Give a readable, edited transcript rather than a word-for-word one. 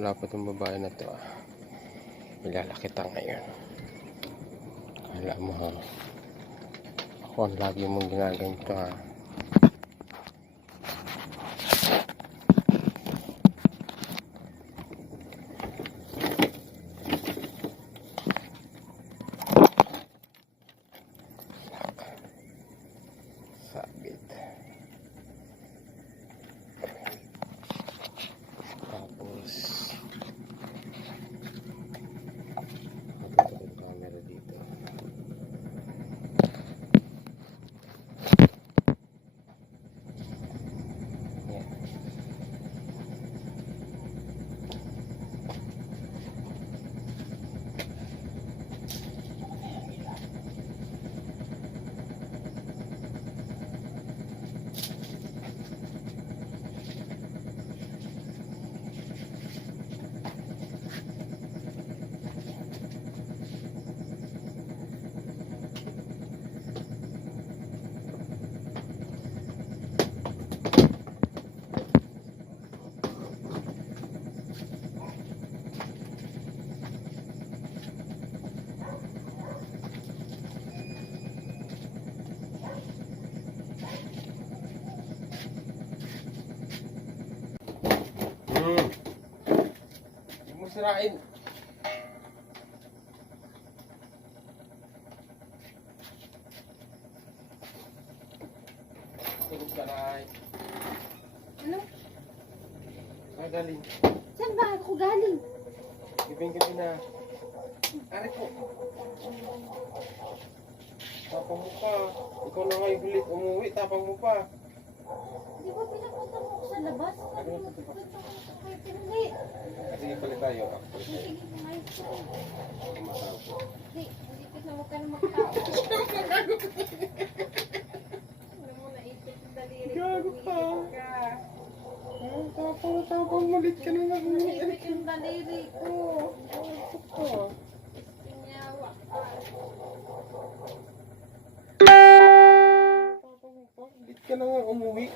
wala pa itong babae na to. Ilalakita ngayon. Kala mo ha, ako ang lagi mong ginaganito ha. Sabit. Tapos magkakaroon camera dito. Yan. Huwag mo sirain. Tulog ka na. Ano? Saan galing? Saan ba ako galing? Gabing-gabi na. Ari po. Tapang mo pa. Ikaw na ngayon ulit umuwi. Tapang mo pa. Di ba pinapunta mo ako sa labas? Ano yung tutupak? Ay, hindi. Sige pala tayo. Sige, kumain ko. Matapos. Hindi, hindi ka na huwag ka na magtao. Alam mo, naipit yung daliri. Gago ka. Tapang ulit ka na lang. Naipit yung daliri ko. Ito ka. Pinyawa ka. Tapang mo pa. Ulit ka na nga umuwi.